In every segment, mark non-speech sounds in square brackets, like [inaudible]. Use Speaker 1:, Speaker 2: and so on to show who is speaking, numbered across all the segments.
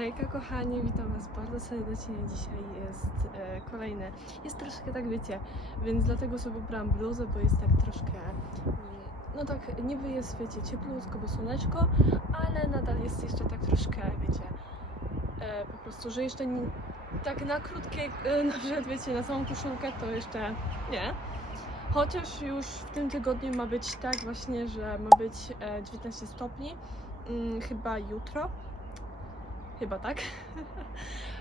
Speaker 1: Hejka kochani, witam was bardzo serdecznie. Dzisiaj jest e, kolejne. Jest troszkę tak wiecie, więc dlatego sobie ubrałam bluzę, bo jest tak troszkę. mm, No tak, niby jest wiecie, cieplutko, bo słoneczko, ale nadal jest jeszcze tak troszkę, wiecie, e, po prostu, że jeszcze nie, tak na krótkiej, e, na przykład wiecie, na samą koszulkę to jeszcze nie. Chociaż już w tym tygodniu ma być tak właśnie, że ma być e, 19 stopni, mm, chyba jutro. Chyba tak. [laughs]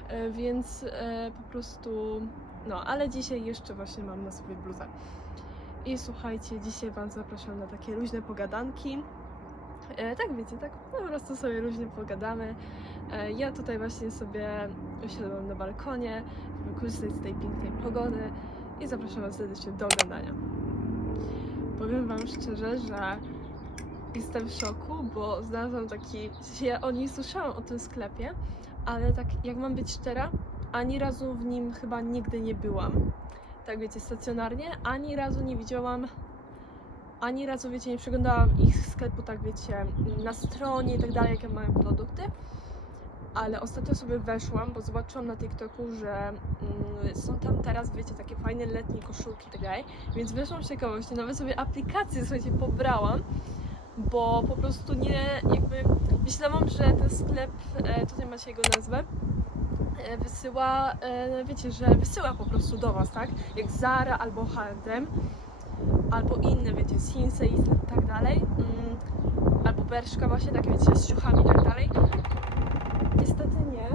Speaker 1: E, Więc e, po prostu, no, ale dzisiaj jeszcze właśnie mam na sobie bluzę. I słuchajcie, dzisiaj Wam zapraszam na takie luźne pogadanki. E, tak wiecie, tak po prostu sobie luźnie pogadamy. E, ja tutaj właśnie sobie usiadłam na balkonie, żeby korzystać z tej pięknej pogody i zapraszam Was serdecznie do oglądania. Powiem Wam szczerze, że jestem w szoku, bo znalazłam taki. Ja o niej słyszałam o tym sklepie, ale tak jak mam być szczera, ani razu w nim chyba nigdy nie byłam. Tak wiecie, stacjonarnie, ani razu nie widziałam. Ani razu, wiecie, nie przeglądałam ich sklepu, tak wiecie, na stronie i tak dalej, jakie mają produkty. Ale ostatnio sobie weszłam, bo zobaczyłam na TikToku, że mm, są tam teraz, wiecie, takie fajne letnie koszulki tak dalej. Więc weszłam z ciekawości, nawet sobie aplikację, słuchajcie, pobrałam bo po prostu nie, jakby myślałam, że ten sklep, e, tutaj macie jego nazwę, e, wysyła, e, wiecie, że wysyła po prostu do Was, tak? Jak Zara albo H&M, albo inne, wiecie, Sinsei i tak dalej, mm, albo Bershka właśnie, takie wiecie, z ciuchami i tak dalej. Niestety nie.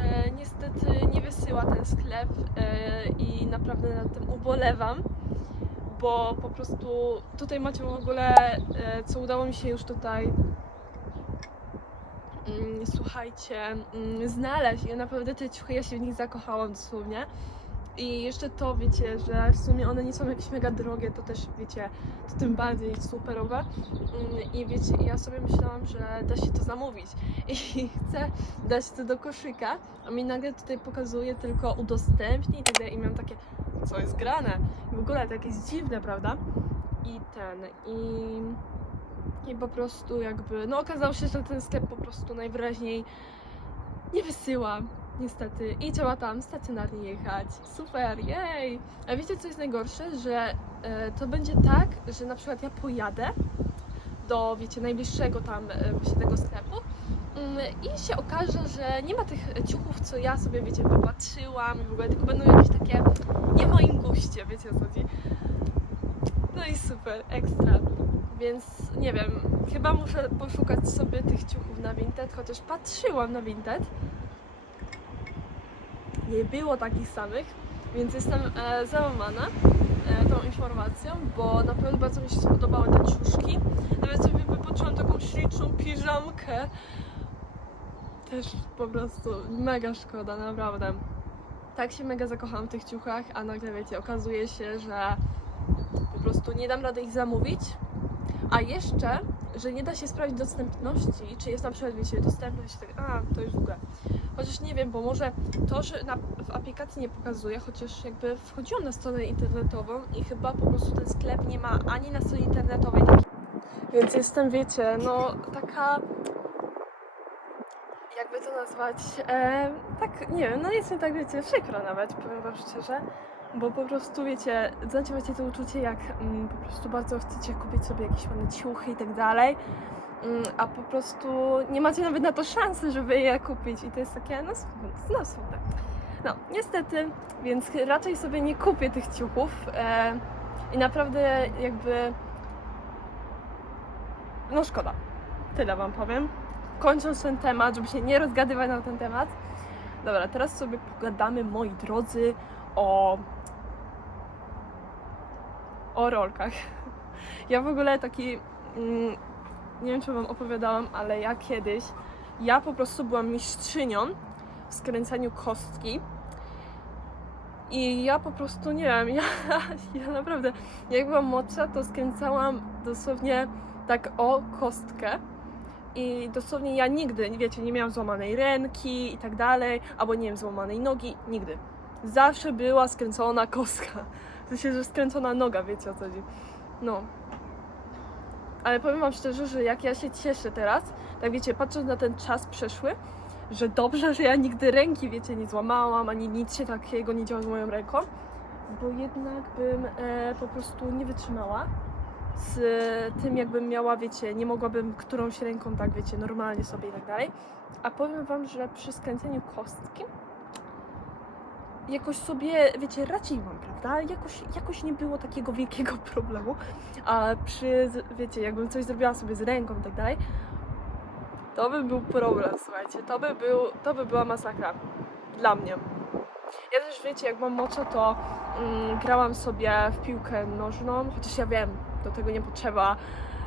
Speaker 1: E, niestety nie wysyła ten sklep e, i naprawdę nad tym ubolewam bo po prostu tutaj macie w ogóle, e, co udało mi się już tutaj, mm, słuchajcie, mm, znaleźć i naprawdę te ciuchy, ja się w nich zakochałam dosłownie. I jeszcze to, wiecie, że w sumie one nie są jakieś mega drogie, to też, wiecie, to tym bardziej superowe. Mm, I wiecie, ja sobie myślałam, że da się to zamówić i [laughs] chcę dać to do koszyka, a mi nagle tutaj pokazuje tylko udostępnij i tak dalej i miałam takie, co jest grane? W ogóle to jakieś dziwne, prawda? I ten, i, i po prostu jakby, no okazało się, że ten sklep po prostu najwyraźniej nie wysyła, niestety. I trzeba tam stacjonarnie jechać. Super, jej! A wiecie, co jest najgorsze? Że e, to będzie tak, że na przykład ja pojadę do, wiecie, najbliższego tam e, właśnie tego sklepu mm, i się okaże, że nie ma tych ciuchów, co ja sobie, wiecie, popatrzyłam i w ogóle, tylko będą jakieś takie nie moim guście, wiecie o co chodzi. No i super, ekstra. Więc nie wiem, chyba muszę poszukać sobie tych ciuchów na Vinted, chociaż patrzyłam na Vinted. Nie było takich samych, więc jestem e, załamana e, tą informacją, bo naprawdę bardzo mi się spodobały te ciuszki. Nawet sobie wypoczyłam taką śliczną piżamkę. Też po prostu mega szkoda, naprawdę tak się mega zakochałam w tych ciuchach, a nagle wiecie, okazuje się, że po prostu nie dam rady ich zamówić. A jeszcze, że nie da się sprawdzić dostępności, czy jest na przykład, wiecie, dostępność, tak, a, to już w ogóle. Chociaż nie wiem, bo może to, że na, w aplikacji nie pokazuje, chociaż jakby wchodziłam na stronę internetową i chyba po prostu ten sklep nie ma ani na stronie internetowej. Więc jestem, wiecie, no taka jakby to nazwać, e, tak, nie wiem, no jest mi tak, wiecie, przykro nawet, powiem wam szczerze, bo po prostu, wiecie, znacie macie to uczucie, jak mm, po prostu bardzo chcecie kupić sobie jakieś ładne ciuchy i tak dalej, mm, a po prostu nie macie nawet na to szansy, żeby je kupić i to jest takie, no no smutne. No, niestety, więc raczej sobie nie kupię tych ciuchów e, i naprawdę jakby, no szkoda, tyle wam powiem kończąc ten temat, żeby się nie rozgadywać na ten temat. Dobra, teraz sobie pogadamy, moi drodzy, o. o rolkach. Ja w ogóle taki. Mm, nie wiem, czy Wam opowiadałam, ale ja kiedyś. Ja po prostu byłam mistrzynią w skręcaniu kostki. I ja po prostu nie wiem, ja, [laughs] ja naprawdę, jak byłam młodsza, to skręcałam dosłownie tak o kostkę. I dosłownie ja nigdy, wiecie, nie miałam złamanej ręki i tak dalej, albo nie wiem, złamanej nogi, nigdy. Zawsze była skręcona kostka. W sensie, że skręcona noga, wiecie o co chodzi. No. Ale powiem wam szczerze, że jak ja się cieszę teraz, tak wiecie, patrząc na ten czas przeszły, że dobrze, że ja nigdy ręki, wiecie, nie złamałam, ani nic się takiego nie działo z moją ręką, bo jednak bym e, po prostu nie wytrzymała z tym, jakbym miała, wiecie, nie mogłabym którąś ręką tak, wiecie, normalnie sobie i tak dalej. A powiem Wam, że przy skręceniu kostki jakoś sobie, wiecie, radziłam, prawda? Jakoś, jakoś nie było takiego wielkiego [laughs] problemu. A przy, wiecie, jakbym coś zrobiła sobie z ręką i tak dalej, to by był problem, słuchajcie. To by, był, to by była masakra dla mnie. Ja też, wiecie, jak mam mocze, to mm, grałam sobie w piłkę nożną, chociaż ja wiem, do tego nie potrzeba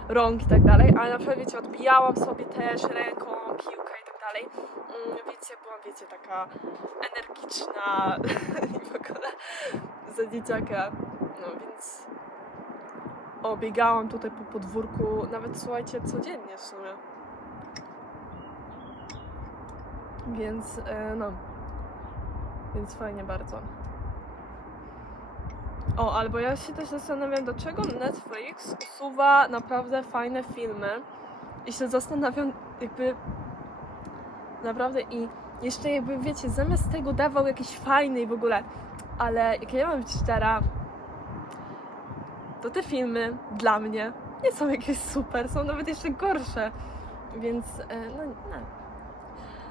Speaker 1: rąk i tak dalej, ale na przykład, wiecie, odbijałam sobie też ręką piłkę i tak dalej, mm, więc ja byłam, wiecie, taka energiczna [laughs] i w ogóle za dzieciaka, no więc o, biegałam tutaj po podwórku, nawet słuchajcie, codziennie w sumie. Więc, e, no, więc fajnie bardzo. O, albo ja się też zastanawiam, dlaczego Netflix usuwa naprawdę fajne filmy i się zastanawiam, jakby naprawdę i jeszcze jakby, wiecie, zamiast tego dawał jakiś fajny i w ogóle, ale jak ja mam być szczera, to te filmy dla mnie nie są jakieś super, są nawet jeszcze gorsze, więc e, no nie.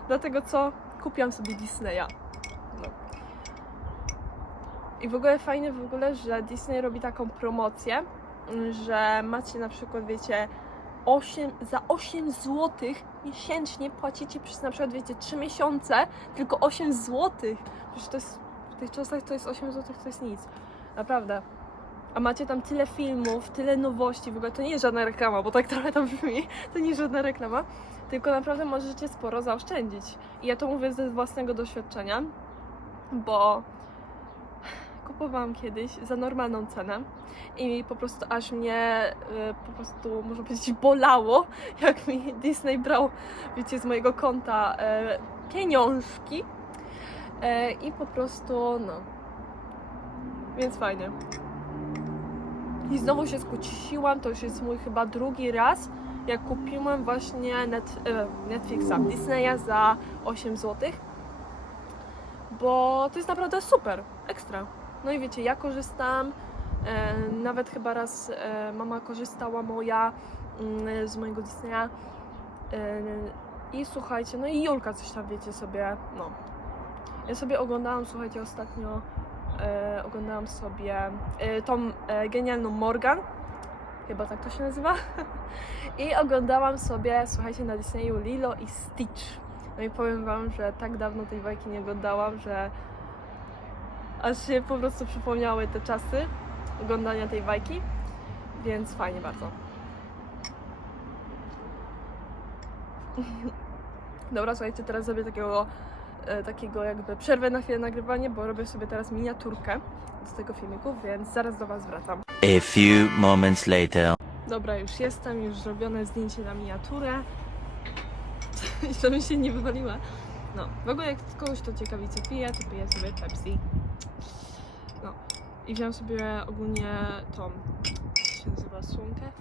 Speaker 1: Dlatego co? Kupiłam sobie Disneya. I w ogóle fajne w ogóle, że Disney robi taką promocję, że macie na przykład, wiecie, 8, za 8 zł miesięcznie płacicie przez na przykład, wiecie, 3 miesiące, tylko 8 zł. Przecież to jest, w tych czasach to jest 8 zł, to jest nic. Naprawdę. A macie tam tyle filmów, tyle nowości, w ogóle to nie jest żadna reklama, bo tak trochę tam brzmi, to nie jest żadna reklama, tylko naprawdę możecie sporo zaoszczędzić. I ja to mówię ze własnego doświadczenia, bo kupowałam kiedyś za normalną cenę i po prostu aż mnie y, po prostu, można powiedzieć, bolało, [laughs] jak mi Disney brał, wiecie, z mojego konta e, pieniążki e, i po prostu, no, więc fajnie. I znowu się skusiłam, to już jest mój chyba drugi raz, jak kupiłam właśnie net, Netflixa, Disneya za 8 zł, bo to jest naprawdę super, ekstra. No i wiecie, ja korzystam, e, nawet chyba raz e, mama korzystała moja mm, z mojego Disneya e, i słuchajcie, no i Julka coś tam, wiecie sobie, no. Ja sobie oglądałam, słuchajcie, ostatnio oglądałam sobie tą genialną Morgan, chyba tak to się nazywa. [laughs] I oglądałam sobie, słuchajcie, na Disneyu Lilo i Stitch. No i powiem wam, że tak dawno tej bajki nie oglądałam, że aż się po prostu przypomniały te czasy oglądania tej bajki, więc fajnie bardzo. [laughs] Dobra, słuchajcie, teraz zrobię takiego, e, takiego jakby przerwę na chwilę nagrywanie, bo robię sobie teraz miniaturkę z tego filmiku, więc zaraz do Was wracam.
Speaker 2: A few moments later.
Speaker 1: Dobra, już jestem, już zrobione zdjęcie na miniaturę. [laughs] I żebym się nie wywaliła. No, w ogóle jak kogoś to ciekawi co piję, to piję sobie Pepsi. No. I wziąłem sobie ogólnie tą, jak się nazywa, słomkę.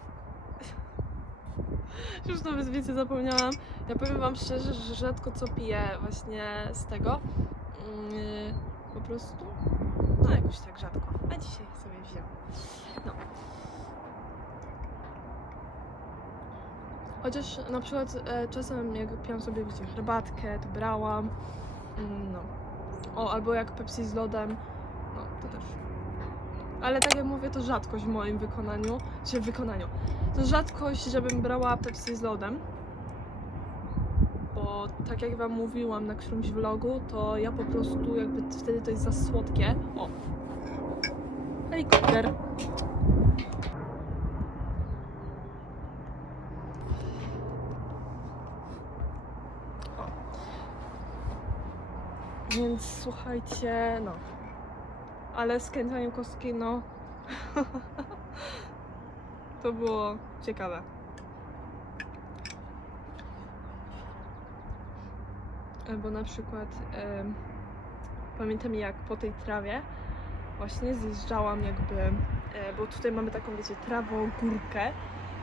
Speaker 1: [laughs] Już nawet wiecie, zapomniałam. Ja powiem wam szczerze, że rzadko co piję właśnie z tego. Yy, po prostu, no jakoś tak rzadko. A dzisiaj sobie wziąłem. No. Chociaż na przykład e, czasem jak piłam sobie, wiecie, herbatkę, to brałam. Mm, no. O, albo jak Pepsi z lodem. No, to też. Ale tak jak mówię, to rzadkość w moim wykonaniu. Czy w wykonaniu. To rzadkość, żebym brała Pepsi z lodem. Bo tak jak wam mówiłam na którymś vlogu, to ja po prostu jakby wtedy to jest za słodkie. O! Helikopter. Więc słuchajcie, no. Ale skręcanie kostki, no. [laughs] to było ciekawe. Albo na przykład em, pamiętam jak po tej trawie właśnie zjeżdżałam jakby, e, bo tutaj mamy taką, wiecie, trawą górkę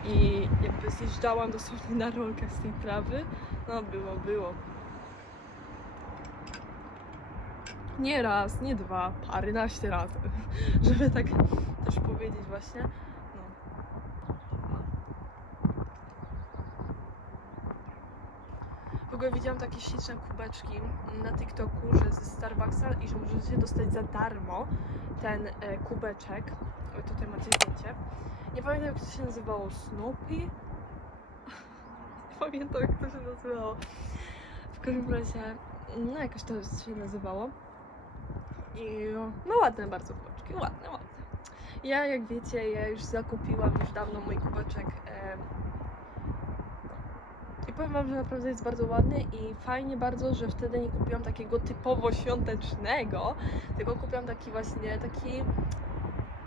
Speaker 1: i jakby zjeżdżałam dosłownie na rolkę z tej trawy. No było, było. Nie raz, nie dwa, paręnaście razy, [laughs] żeby tak też powiedzieć właśnie. No. W ogóle widziałam takie śliczne kubeczki na TikToku, że ze Starbucksa i że możecie dostać za darmo ten e, kubeczek. O, tutaj macie zdjęcie. Nie pamiętam jak to się nazywało. Snoopy? [laughs] Nie pamiętam jak to się nazywało. W każdym razie, no jakoś to się nazywało. I no ładne bardzo kubeczki, ładne, ładne. Ja jak wiecie, ja już zakupiłam już dawno mój kubeczek. i powiem wam, że naprawdę jest bardzo ładny i fajnie bardzo, że wtedy nie kupiłam takiego typowo świątecznego, tylko kupiłam taki właśnie, taki,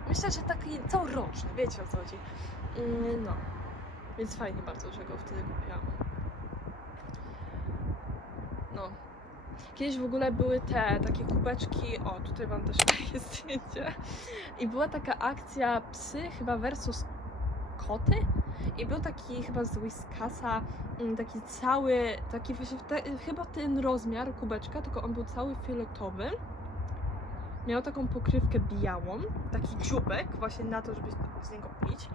Speaker 1: myślę, że taki całoroczny, wiecie o co chodzi. Mm, No, więc fajnie bardzo, że go wtedy kupiłam. No. Kiedyś w ogóle były te takie kubeczki, o tutaj wam też jest [laughs] zdjęcie, i była taka akcja psy chyba versus koty i był taki chyba z Whiskasa mm, taki cały, taki właśnie te, chyba ten rozmiar kubeczka, tylko on był cały fioletowy. Miał taką pokrywkę białą, taki dziubek właśnie na to, żeby z niego pić.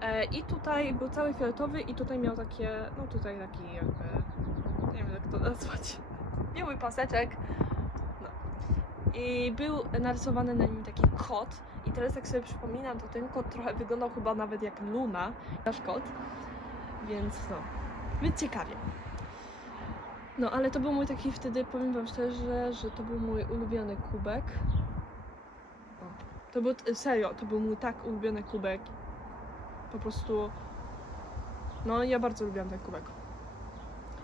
Speaker 1: E, I tutaj był cały fioletowy i tutaj miał takie, no tutaj taki jakby, nie wiem jak to nazwać, biały paseczek. No. I był narysowany na nim taki kot. I teraz jak sobie przypominam, to ten kot trochę wyglądał chyba nawet jak Luna, nasz kot. Więc no, więc ciekawie. No, ale to był mój taki wtedy, powiem wam szczerze, że to był mój ulubiony kubek. To był, serio, to był mój tak ulubiony kubek. Po prostu, no ja bardzo lubiłam ten kubek.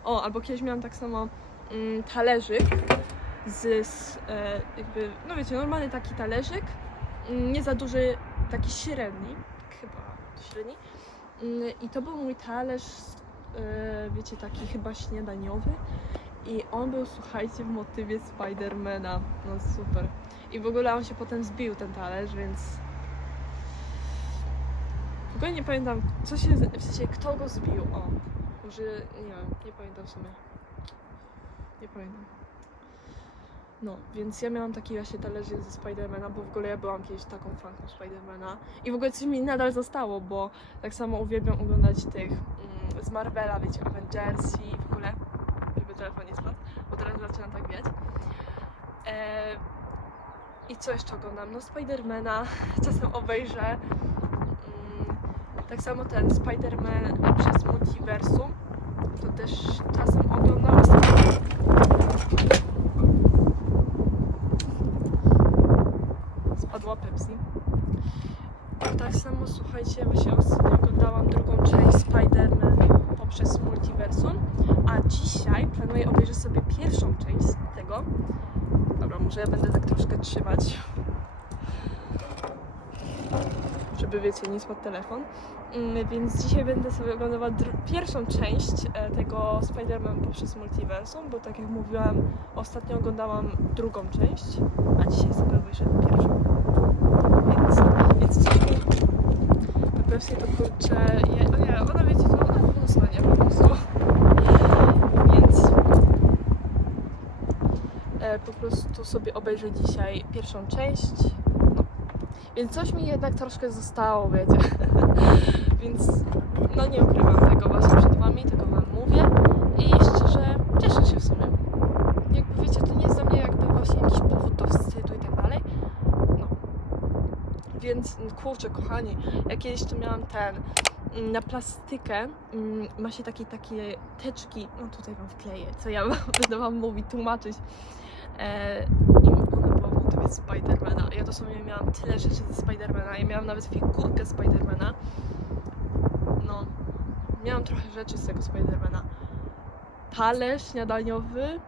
Speaker 1: O, albo kiedyś miałam tak samo mm, talerzyk z, z e, jakby, no wiecie, normalny taki talerzyk, mm, nie za duży, taki średni, chyba średni. Mm, I to był mój talerz, e, wiecie, taki chyba śniadaniowy. I on był, słuchajcie, w motywie Spidermana. No super. I w ogóle on się potem zbił, ten talerz, więc... W ogóle nie pamiętam, co się, w sensie, kto go zbił, o. Może, nie wiem, nie pamiętam w sumie. Nie pamiętam. No, więc ja miałam taki właśnie talerzyk ze Spidermana, bo w ogóle ja byłam kiedyś taką fanką Spidermana. I w ogóle coś mi nadal zostało, bo tak samo uwielbiam oglądać tych mm, z Marvela, wiecie, Avengers i w ogóle, żeby telefon nie spadł, bo teraz zaczynam tak wiać. E, I co jeszcze oglądam? No Spidermana [laughs] czasem obejrzę. Mm, tak samo ten Spiderman przez multiversum. To też czasem oglądam. Spadła Pepsi. Tak samo słuchajcie, właśnie ostatnio oglądałam drugą część Spider-Man poprzez multiversum, a dzisiaj planuję obejrzeć sobie pierwszą część tego. Dobra, może ja będę tak troszkę trzymać, żeby wiecie, nie spadł telefon. Mm, Więc dzisiaj będę sobie oglądała pierwszą część e, tego Spider-Man poprzez multiversum, bo tak jak mówiłam, ostatnio oglądałam drugą część, a dzisiaj sobie obejrzę pierwszą. Więc, więc. Ta Pepsi to kurczę... Je, o nie, ona wiecie, to ona zostanie po prostu. Więc... E, po prostu sobie obejrzę dzisiaj pierwszą część. Więc coś mi jednak troszkę zostało, wiecie. [laughs] Więc no nie ukrywam tego właśnie przed wami, tego wam mówię. I szczerze cieszę się w sumie. Jakby wiecie, to nie jest dla mnie jakby właśnie jakiś powód do wstydu i tak dalej. No. Więc mm, kurczę, kochani, ja kiedyś to miałam ten mm, na plastykę mm, ma się takie takie teczki, no tutaj wam wkleję, co ja [laughs] będę wam mówić, tłumaczyć. E, I Spidermana. Ja dosłownie miałam tyle rzeczy ze Spidermana. Ja miałam nawet figurkę Spidermana. No, miałam trochę rzeczy z tego Spidermana. Talerz śniadaniowy,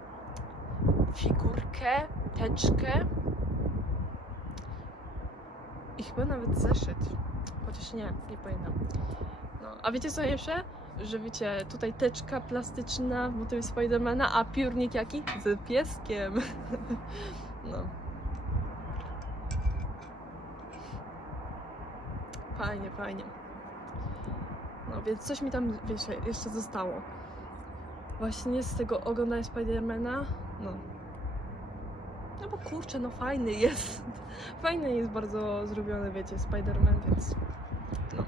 Speaker 1: figurkę, teczkę i chyba nawet zeszyt. Chociaż nie, nie pamiętam. No, a wiecie co jeszcze? Że wiecie, tutaj teczka plastyczna w motywie Spidermana, a piórnik jaki? Z pieskiem. [laughs] No. Fajnie, fajnie. No więc coś mi tam, wiecie, jeszcze zostało. Właśnie z tego oglądania Spidermana, no. No bo kurczę, no fajny jest. [laughs] Fajny jest bardzo zrobiony, wiecie, Spider-Man, więc no.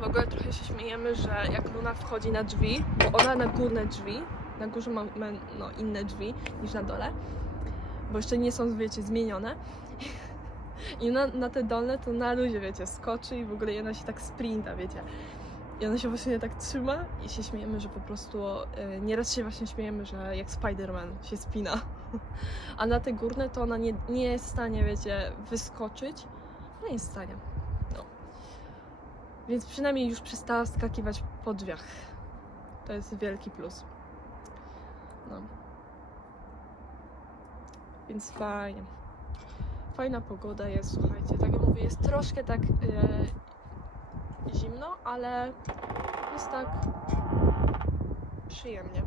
Speaker 1: W ogóle trochę się śmiejemy, że jak Luna wchodzi na drzwi, bo ona na górne drzwi, na górze ma, ma no, inne drzwi niż na dole, bo jeszcze nie są, wiecie, zmienione. [laughs] I na, na te dolne to na luzie, wiecie, skoczy i w ogóle ona się tak sprinta, wiecie. I ona się właśnie tak trzyma i się śmiejemy, że po prostu, y, nieraz się właśnie śmiejemy, że jak Spider-Man się spina. [laughs] A na te górne to ona nie, nie jest w stanie, wiecie, wyskoczyć. No jest w stanie. No. Więc przynajmniej już przestała skakiwać po drzwiach. To jest wielki plus. No. Więc fajnie. Fajna pogoda jest, słuchajcie. Tak jak mówię, jest troszkę tak e, zimno, ale jest tak przyjemnie.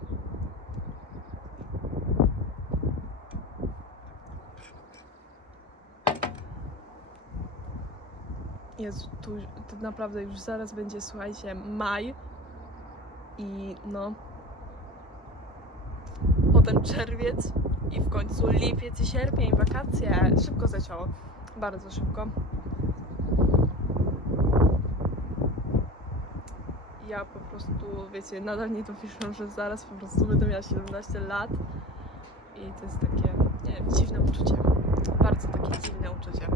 Speaker 1: Jest tu to naprawdę już zaraz będzie, słuchajcie, maj i no potem czerwiec i w końcu lipiec i sierpień, wakacje. Szybko zaczęło, bardzo szybko. Ja po prostu, wiecie, nadal nie dopiszę, że zaraz po prostu będę miała 17 lat i to jest takie, nie wiem, dziwne uczucie. Bardzo takie dziwne uczucie.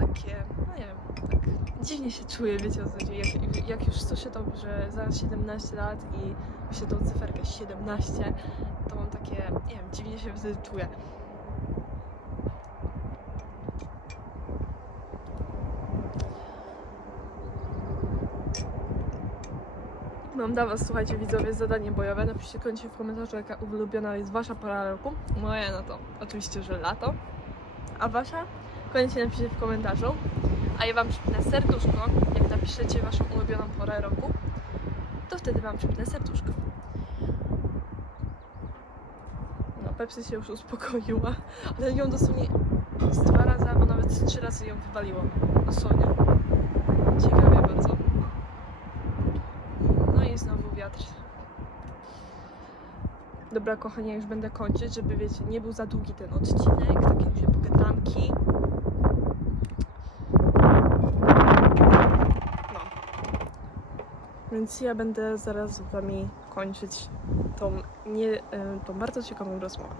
Speaker 1: Takie, no nie wiem, tak dziwnie się czuję, wiecie o co chodzi. Jak, jak już słyszę to, że zaraz 17 lat i właśnie tą cyferkę 17, to mam takie, nie wiem, dziwnie się wtedy czuję. Mam dla Was, słuchajcie, widzowie, zadanie bojowe. Napiszcie koniecznie w komentarzu, jaka ulubiona jest Wasza pora roku. Moja, no to oczywiście, że lato. A Wasza? Koniecznie napiszcie w komentarzu. A ja Wam przypnę serduszko, jak napiszecie Waszą ulubioną porę roku, to wtedy Wam przypnę serduszko. No, Pepsi się już uspokoiła, ale ją dosłownie z dwa razy albo nawet trzy razy ją wywaliło. Dosłownie. Ciekawie bardzo. No i Dobra, kochani, ja już będę kończyć, żeby wiecie, nie był za długi ten odcinek, takie ludzie pogadanki. No. Więc ja będę zaraz z wami kończyć tą, nie, e, tą bardzo ciekawą rozmowę.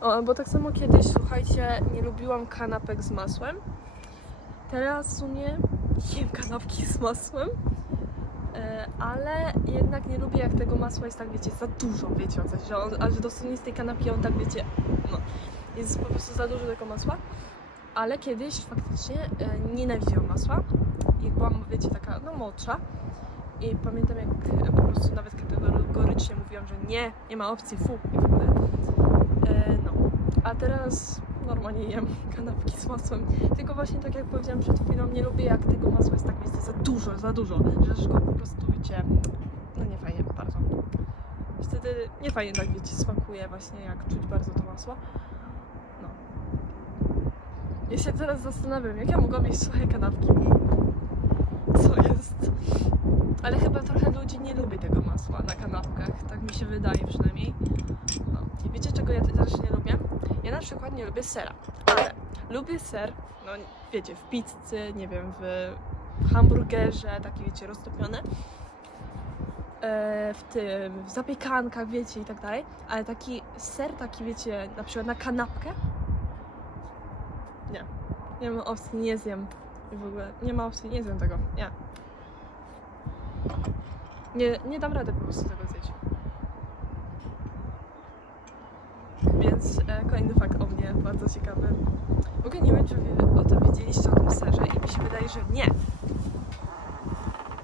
Speaker 1: O, bo tak samo kiedyś, słuchajcie, nie lubiłam kanapek z masłem. Teraz w sumie jem kanapki z masłem, e, ale jednak nie lubię jak tego masła jest tak, wiecie, za dużo, wiecie o co, że on, a że dosłownie z tej kanapki on tak, wiecie, no, jest po prostu za dużo tego masła. Ale kiedyś faktycznie e, nienawidziłam masła i byłam, wiecie, taka, no młodsza. I pamiętam jak po prostu nawet kategorycznie mówiłam, że nie, nie ma opcji, fu i w ogóle. E, no, a teraz normalnie jem kanapki z masłem. Tylko właśnie tak jak powiedziałam przed chwilą, nie lubię jak tego masła jest tak wiecie, za dużo, za dużo, że go po prostu wiecie, no nie fajnie bardzo. Wtedy nie fajnie tak wiecie, smakuje właśnie jak czuć bardzo to masło. No. Ja się teraz zastanawiam, jak ja mogłam jeść suche kanapki. Co jest? Ale chyba trochę ludzi nie lubi tego masła na kanapkach, tak mi się wydaje przynajmniej. No. I wiecie czego ja też nie lubię? Ja na przykład nie lubię sera, ale lubię ser, no wiecie, w pizzy, nie wiem, w hamburgerze, takie wiecie, roztopione. W tym, w zapiekankach, wiecie, i tak dalej. Ale taki ser, taki wiecie, na przykład na kanapkę? Nie. Nie ma opcji, nie zjem. W ogóle nie ma opcji, nie zjem tego. Nie. Nie, nie dam rady po prostu tego zjeść. E, kolejny fakt o mnie, bardzo ciekawy. W ogóle nie wiem, czy wy o tym wiedzieliście o tym serze i mi się wydaje, że nie.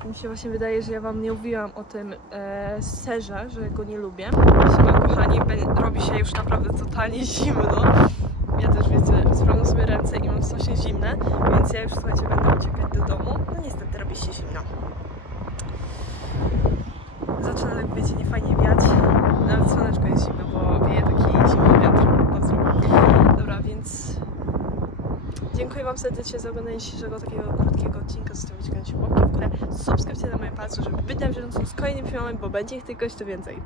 Speaker 1: Mi się właśnie wydaje, że ja wam nie mówiłam o tym e, serze, że go nie lubię. Siema kochani, robi się już naprawdę totalnie zimno. Ja też wiecie, sprawdzam sobie ręce i mam strasznie zimne, więc ja już słuchajcie, będę uciekać do domu. No niestety robi się zimno. Zaczyna tak wiecie, nie fajnie wiać. Nawet słoneczko jest zimno, bo wieje taki zimny wiatr. Pozdro. Dobra, więc dziękuję Wam serdecznie. za oglądanie dzisiejszego takiego krótkiego odcinka. Zostawić koniecznie łapkę w górę, subskrypcję na moim palcu, żeby być na bieżąco z kolejnymi filmami, bo będzie ich tylko jeszcze więcej.